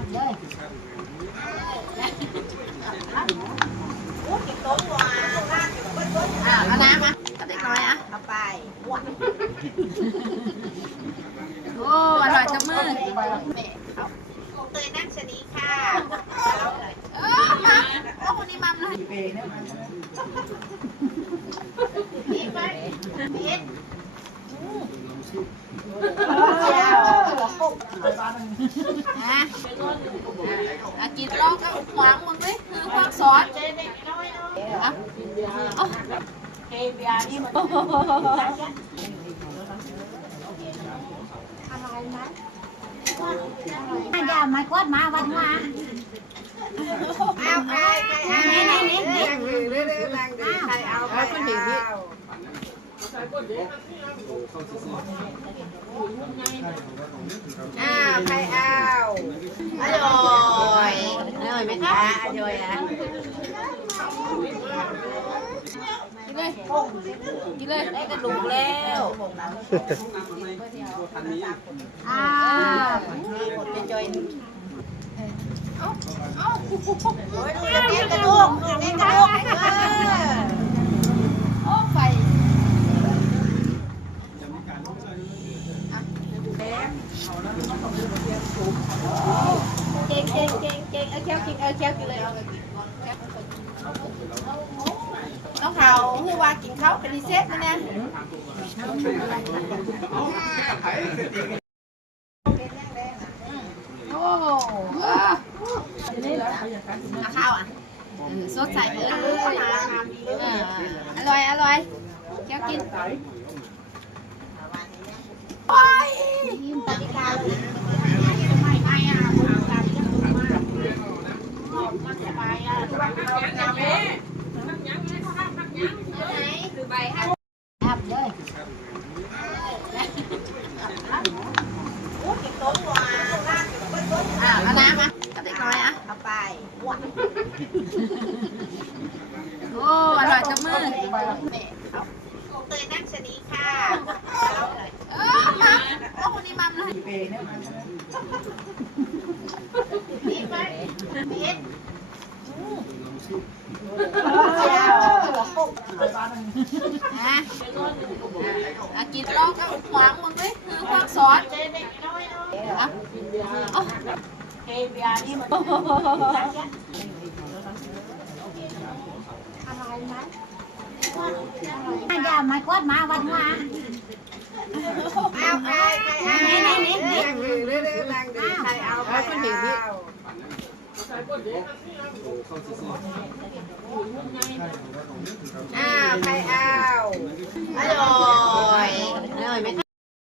บเลยเอาน้ำอ่ะกับเด็กน้อยอ่ะเอาไปโอ้อร่อยจับมือเตยนั่งชนีค่ะมัมโอ้คนนี้มัมเลยนี่ไปพิษกินลองก็หวางมึงไหมคือความซอสเฮเบียนี่อะไรนะอย่ามาควดมาวันมาเอาไปนี่ใครเอาไปคนดีพี่ใครเอาอร่อยไหมคะอร่อยนะกินเลยได้กระดูกแล้วจะจอยเอาโอ้ยดูเด็กกระดูกโอ้ไฟเก่งเอาแก้วกินเลยน้องเขาคือว่ากินเขาเป็นรีเซ็ตนะเนี่ยโอ้ข้าวอ่ะสดใสเลยอร่อยแก้วกินโอ้ยสวัสดีค่ะครับเลยเอาน้ำอ่ะกับเด็กน้อยอ่ะเอาไปโอ้อร่อยจับมือเตยนั่งชนีค่ะมัมโอ้คนนี้มัมเลยนี่ไปพิษกินลองก็หวางมึงไหมคือความซอสเฮเบียนี่อะไรนะอย่ามาควดมาวันมาเอาไปนี่ใครเอาไปคนดีพี่